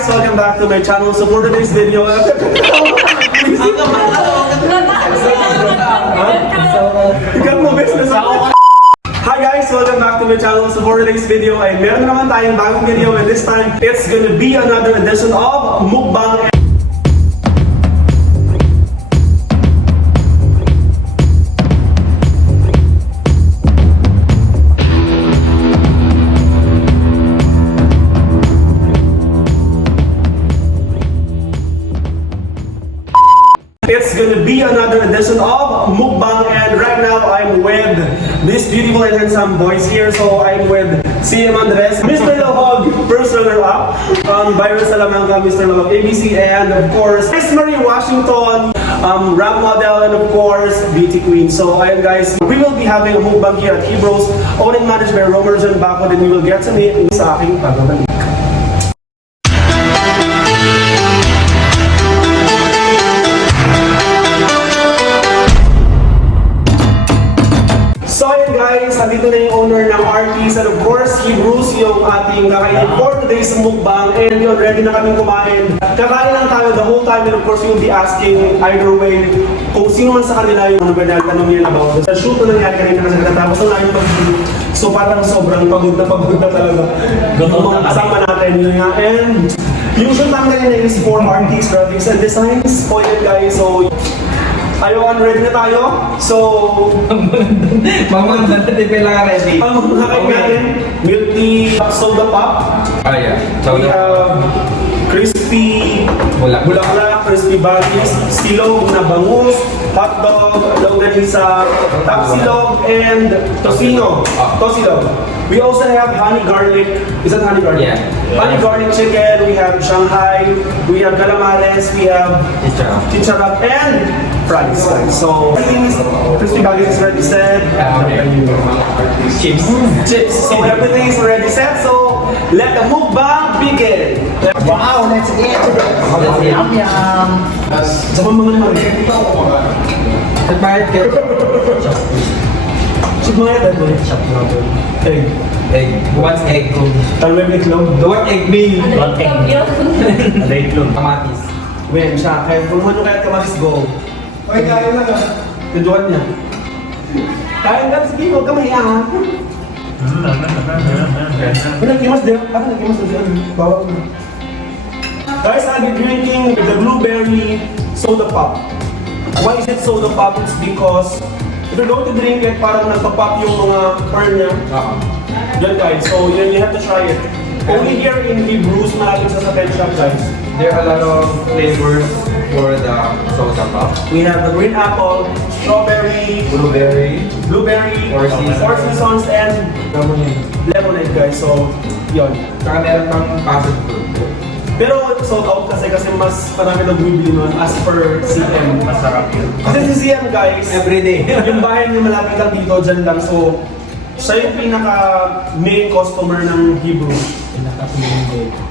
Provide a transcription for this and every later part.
guys, welcome back to my channel. So for today's video, Hi guys, welcome back to my channel. So for today's video ay meron naman tayong bagong video, and this time it's gonna be another edition of Mukbang. It's gonna be another edition of Mukbang, and right now I'm with this beautiful and handsome boys here. So I'm with CM Andres, Mr. Lohog, first runner-up, BYRON Salamanca, Mr. Lohog ABC, and of course KRISMARIE Washington, rap model, and of course beauty queen. So ayun guys, we will be having a mukbang here at HEBROS, owned and managed by ROMER and Backward, and we will get to meet sa aking pagbabalik. Dito na yung owner ng RTs, and of course, HEBROS yung ating kakainin for today's mukbang. And yun, ready na kaming kumain. Kakain lang tayo the whole time, and of course, you'll be asking either way kung sino man sa kanila yung tanong yan about this. Sa shoot na nangyari kanina kasi natatapos na namin pag-shoot. So parang sobrang pagod na talaga. Yung kasama natin yun nga. And yung shoot namin kanina is for RTs, graphics, and designs. So yun guys, so ayun, ready na tayo. So, Mamang dati pala ready. ang mga kain natin, milk tea, soda pop. Ah, yeah. We have crispy bulaklak, crispy baggies, silog na bangus, hotdog, longganisa, tapsilog, and tocino. Tosilog. We also have honey garlic. Is that honey garlic? Yeah. Honey garlic chicken. We have Shanghai. We have calamares. We have chicharap and fries. So crispy baggies is already set. Chips. So everything is already set. So let the mukbang begin. Wow, let's eat! Yum yum! Sama mga naman. Nagbayad kayo? Siguro yan dito. Egg. Egg. What's egg? Ano may itlog? What egg meal? What egg? Ano itlog? Kamatis. Wen, siya. Kaya kung ano kaya kamatis go. Okay, kain lang ah. Tujuan niya. Kain lang, sige, huwag ka mahiya ha. Nagkimas din. Ano nagkimas din? Bawal mo. Guys, I'll be drinking the blueberry soda pop. Why is it soda pop? It's because if you're going to drink it, parang nagpa-pop yung mga pearl niya. Yan guys, so you have to try it. Only here in HEBROS, malapit sa pet shop guys. There are a lot of flavors for the soda pop. We have the green apple, strawberry, blueberry, Four seasons, and lemonade guys. So, yon. Saka meron pang passion fruit. Pero sold out kasi mas marami na bumibili nun as per CM. Masarap yun. Kasi si CM guys, Everyday. yung bahay niya malapit lang dito, dyan lang. So, siya yung pinaka main customer ng HEBROS.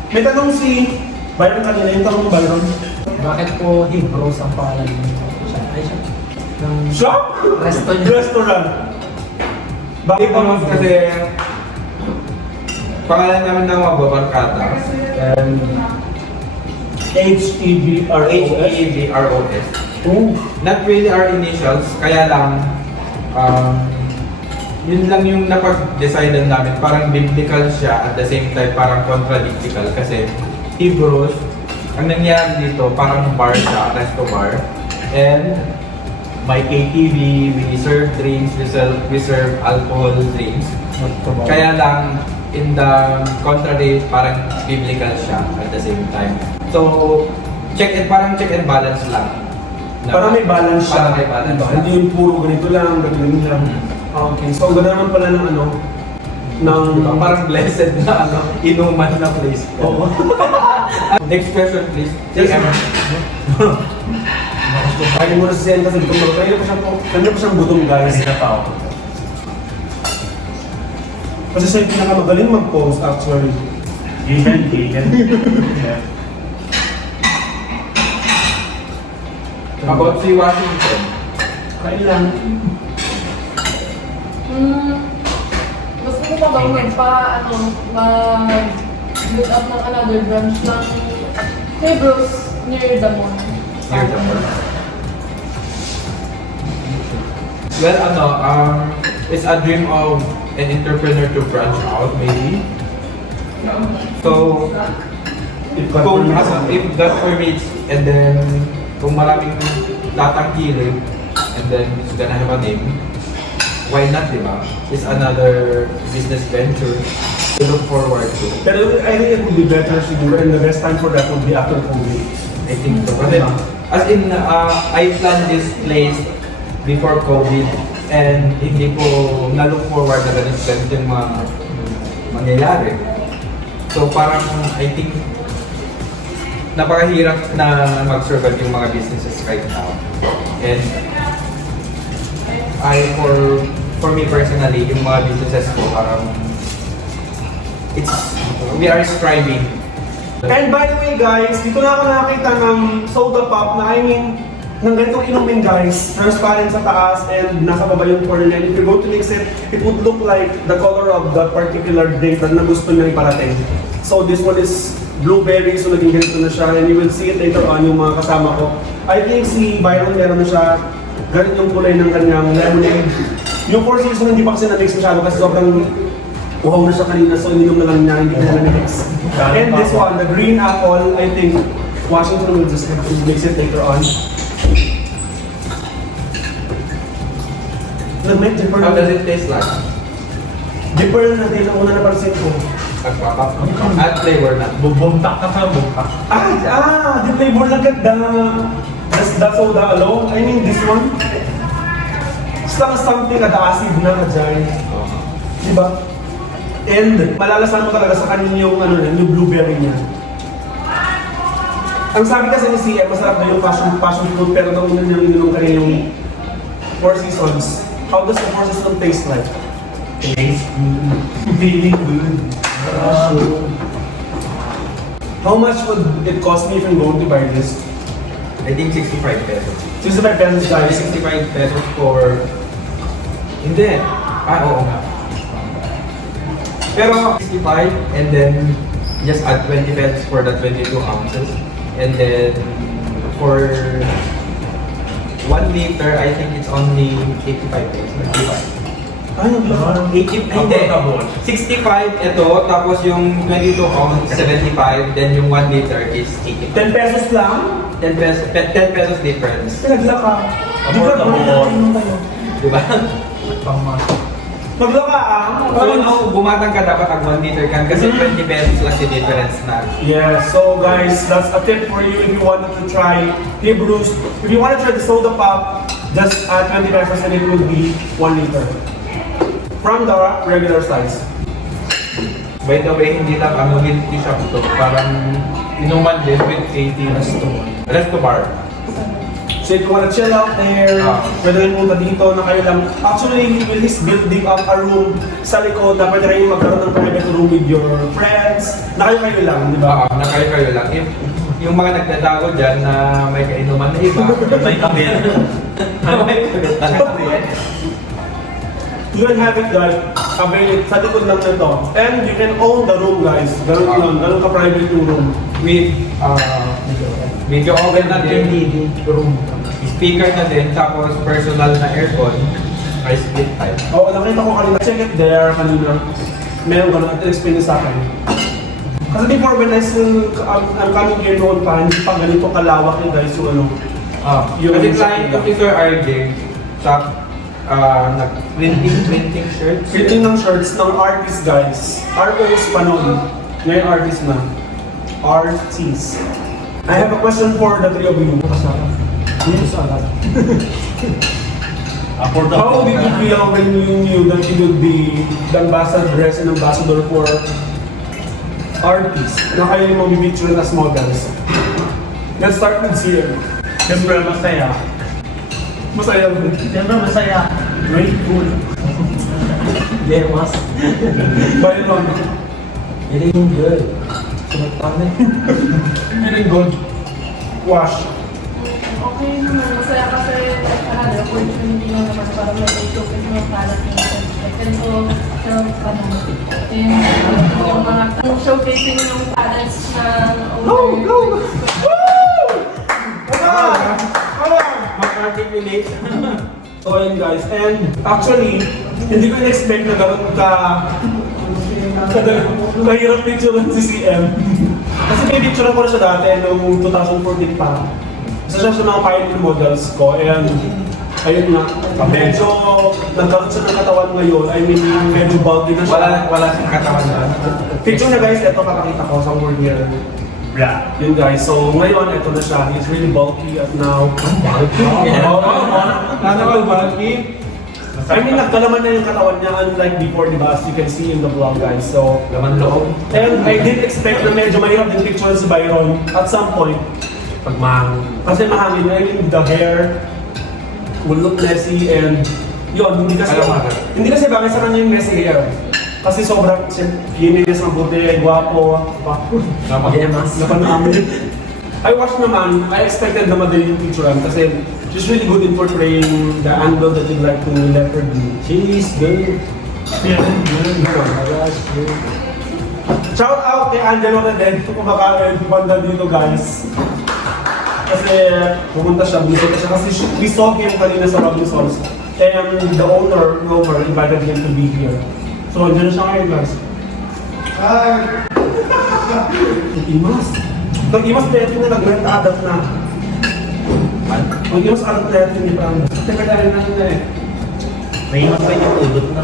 May tanong si BYRON kanina, yung tanong ni BYRON. Bakit po HEBROS ang pangalan niyo? Ay, siya. Ng Shop? Restaurant. Bakit Ito mas kasi pangalan namin ng mga babarkada. And HEBROS. Oh. Not really our initials, kaya lang yun lang yung napag-decidean namin. Parang biblical siya, at the same time parang contradictical kasi HEBROS, ang nangyari dito parang bar siya, resto bar, and may ATV, we serve drinks, we serve alcohol drinks. Kaya lang in the contrary, parang biblical siya at the same time. So, parang check and balance lang. Parang may balance siya. Parang may balance. Hindi yung puro ganito lang, ganito lang. Okay, so ganda naman pala ng Parang blessed na inuman na place. Oo. Next question please. CM. Kaya mo na si Sen kasi gutom. Kaya pa siyang gutom guys. Kasi siya yung pinakamagaling mag-post actually. Vegan. About si Washington. Kain lang. Gusto ko pa bang mag-build up ng another branch ng HEBROS near the mall. Near the mall. Well, it's a dream of an entrepreneur to branch out, maybe. So, if that permits, and then kung maraming tatangkilik, and then it's gonna have a name, why not, diba? It's another business venture to look forward to. Pero I think it would be better siguro, and the best time for that would be after COVID. I think so. Kasi, as in, I planned this place before COVID, and hindi ko na-look forward na ganito yung mga mangyayari. So parang, I think, napakahirap na mag-survive yung mga businesses right now. And for me personally, yung mga businesses ko, parang, we are striving. And by the way guys, dito na ako nakakita ng soda pop na ng ganitong inumin guys, transparent sa taas and nasa baba yung corner niya. If you go to mix it, it would look like the color of that particular drink na gusto niya iparating. So this one is blueberry, so naging ganito na siya, and you will see it later on yung mga kasama ko. I think si Byron meron na siya, ganito yung kulay ng kanyang lemonade. Yung Four Seasons hindi pa kasi na-mix masyado kasi sobrang uhaw na siya kanina, so ininom na lang niya, hindi na na-mix. And this one, the green apple, I think Washington will just have to mix it later on. Nag-make differ How does it taste like? Differ na din, ang una na pansin ko. Nagpapap. At flavor na. Bubuntak ka sa buka. The flavor lang the soda alone. I mean this one. It's lang something at acid na dyan. Diba? And malalasan mo talaga sa kanin yung yung blueberry niya. Ang sabi kasi ni CM, masarap na yung passion fruit, pero nung una niyang ininom kanina yung Four Seasons. How does the Four Seasons taste like? Taste good. Feeling good. How much would it cost me if I'm going to buy this? I think 65 pesos. 65 pesos guys. 65 pesos for... Hindi. Oo nga. Pero 65 and then just add 20 pesos for the 22 ounces. And then for 1 liter, I think it's only 85 pesos. 85. Ay, ang lang. 80, hindi. 65 ito, tapos yung 22 ounce, 75, then yung 1 liter is 85. 10 pesos lang? 10 pesos difference. Naglaka. Di ba tayo? Diba? Naglaka So, no, bumatang ka dapat ang 1 liter can kasi 20 pesos lang yung difference na. Yeah, so guys, that's a tip for you if you wanted to try HEBROS. If you want to try the soda pop, just add 20 pesos and it will be 1 liter. From the regular size. By the way, hindi lang guilty shop to. Parang inuman din with 80 resto bar. So if you want to chill out there, pwede rin punta dito na kayo lang. Actually, he's building up a room sa likod na pwede rin magkaroon ng private room with your friends. Na kayo lang, di ba? Na kayo lang. If yung mga nagdadago dyan na may kainuman na iba, may kabit. You can have it guys, available sa likod lang nito. And you can own the room guys. Ganun ka-private yung room. With video oven na din, speaker na din, tapos personal na aircon, ay split type. Oo, nakita ko kanina. Check it there kanina. Meron ganun at explain sa akin. Kasi before when I'm coming here noon pa, hindi pa ganito kalawak yung guys yung Kasi client ko si Sir RJ, sa nag-printing shirts. Printing ng shirts ng artist guys. ROs pa noon. Ngayon artist na. Artists. I have a question for the three of you. How did you feel when you knew that you would be the ambassadress and ambassador for artists? Na kayo yung mabibicture as models. Let's start with CM. Siyempre masaya. Masaya mo. Siyempre masaya. Grateful. Lewas. Byron. Feeling good. Sunod kami. Feeling good. Wash. Okay naman, masaya kasi the opportunity mo naman para may-showcase mo para sa ganito sa panahon. And yung mga showcasing yung products na Go! terminate. So ayun guys, and actually, hindi ko in-expect na gano'n kahirap picture si CM. Kasi may picture ko na siya dati noong 2014 pa. Isa siya sa mga pioneer models ko, and ayun nga, medyo nagkaroon siya ng katawan ngayon. I mean, medyo bulky na siya. Wala siyang katawan na. Picture na guys, ito kakakita ko sa word here. Black. Yun guys, so ngayon, ito na siya. He's really bulky at now. Bulky. I mean, nagkalaman na yung katawan niya unlike before, di ba? As you can see in the vlog guys. So, Laman loob. and I did expect na medyo mahirap din picture si Byron at some point. Pag mahangin. Kasi mahangin, I mean, the hair will look messy and yun, hindi kasi bagay sa kanya yung messy hair. Kasi sobrang finish, mabuti, gwapo, napanamin. I watched naman, I expected na madali yung picture kasi she's really good in portraying the angle that you'd like to let her do. She's good. Yeah, good. Shout out kay Angelo Redden kung makakain banda dito guys. Kasi pumunta siya, bisita siya kasi we saw him kanina sa Robinsons. And the owner, Romer, invited him to be here. So, andyan siya ngayon guys. Hi! Imas. Nag-imas dito na nag-rent adapt na. Nag-imas adapt na dito ni Pranda. Teka dahil na nila eh. May imas pa yung udot na.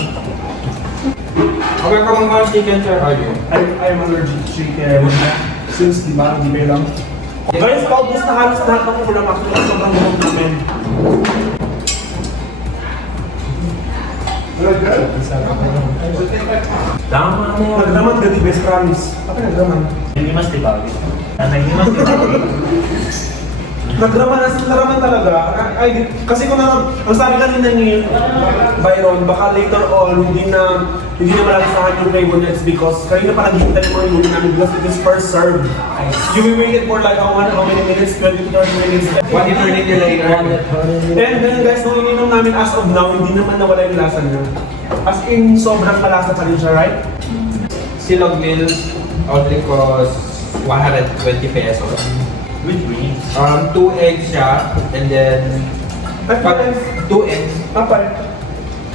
Okay ka mga chicken sir, are you? I'm allergic to chicken. Since di ba, hindi lang. Guys, paubos na halos lahat ng ulam actually. Sobrang buhok namin. Tama mo. Nagdaman gati best promise. Apa nagdaman? Yung imas, di ba? Nanay imas, di ba? Nagdaman talaga. Kasi kung ang sabi kanina ni Byron, baka later on hindi na malalasahan yung flavor niya. It's because kanina pa naghihintay yung mga inumin namin because it is first served. You will wait it for like how many minutes? 20 to 30 minutes. One eternity later. And then guys, nung ininom namin as of now, hindi naman nawala yung lasa niya. As in, sobrang palasa pa rin siya, right? Silog meals only cost 120 pesos. With wings. 2 eggs siya, and then pag 2 eggs. Kapal.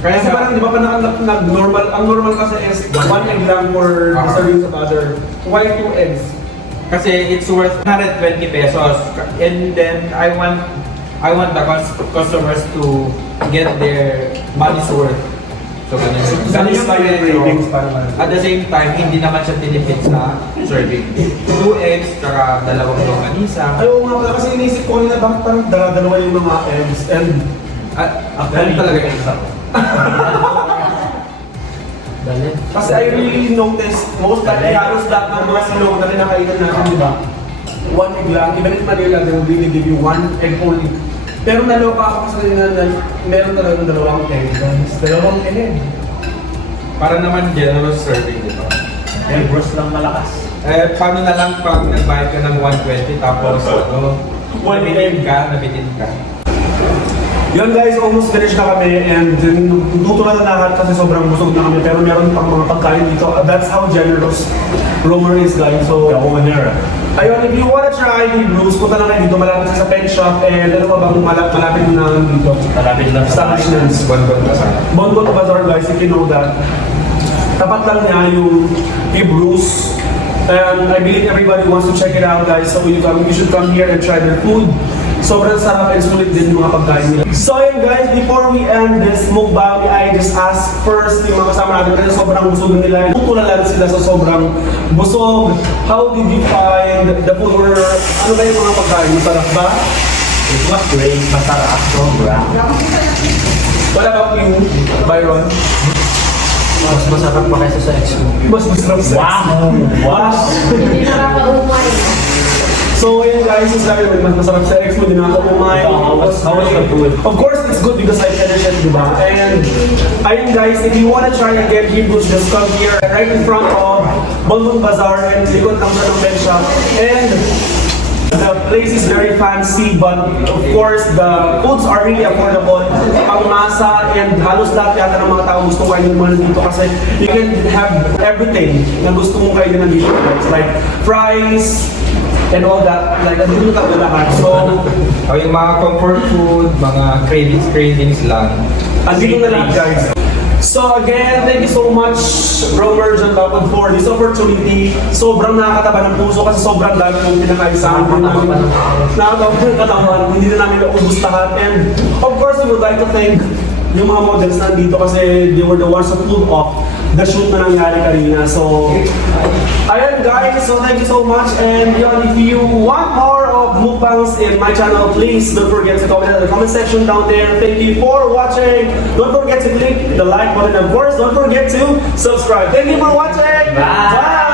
Kaya Kasi parang di ba pa nag-normal, ang normal kasi is 1 egg lang for the serving of other. Why 2 eggs? kasi it's worth 120 pesos. And then I want the customers to get their money's worth. So, ganun. Satisfy yung cravings para At the same time, hindi naman siya tinipid sa serving. 2 eggs, tsaka 2 longganisa. Ayaw nga pala kasi inisip ko kanina bakit parang dalawa yung mga eggs and Actually, talaga yung isa ko. kasi I really noticed most likely halos lahat ng mga silog na kinakainan natin, di ba? 1 egg lang, even if Manila, they will really give you 1 egg only. Pero naloka ako kasi na meron talagang 2 egg, guys. 2 egg. Para naman generous serving, di ba? HEBROS lang malakas. Eh, paano na lang pag nagbayad ka ng 120 tapos nabitin ka. Yun guys, almost finished na kami and luto na lahat kasi sobrang busog na kami pero meron pang mga pagkain dito. That's how generous Romer is guys. So, ayun, if you wanna try HEBROS, punta na kayo dito, malapit sa pen shop and ano pa bang malapit na dito? Malapit lang sa Establishments. Bonbon Bazaar guys, if you know that. Tapat lang niya yung HEBROS. And I believe everybody wants to check it out guys. So you should come here and try their food. Sobrang sarap and sulit din yung mga pagkain nila. So yun guys, before we end this mukbang, I just ask first yung mga kasama natin kasi sobrang busog nila. Tutulalan sila sa sobrang busog. How did you find the food? Or ano ba yung mga pagkain? Masarap ba? It was great, masarap, sobra. What about you, Byron? Mas masarap pa kaysa sa ex mo. Mas masarap sa Wow! Wow! Hindi nakakaumay. So yun guys, yung sabi naman mas masarap sa ex mo, di na ako kumain. How was the food? Of course, it's good because I finished it, diba? And ayun guys, if you wanna try again HEBROS, just come here right in front of Bonbon Bazaar and likod lang sa ng pen shop. And the place is very fancy, but of course, the foods are really affordable. Ang masa and halos lahat yata ng mga tao gusto kainin mo dito kasi you can have everything na gusto mong kainin dito. It's like fries, and all that. Like, andito kami lahat. So, O yung mga comfort food, mga cravings lang. andito na lang guys. So again, thank you so much, Romer and Tapon, for this opportunity. Sobrang nakakataba ng puso kasi sobrang dami kong pinakain sa amin. Nakakataba ng katawan, hindi na namin naubos lahat. And of course, we would like to thank yung mga models na nandito kasi they were the ones who pulled off the shoot na nangyari kanina. So, ayan guys, so thank you so much. And yun, if you want more of mukbangs in my channel, please don't forget to comment in the comment section down there. Thank you for watching. Don't forget to click the like button. Of course, don't forget to subscribe. Thank you for watching. Bye.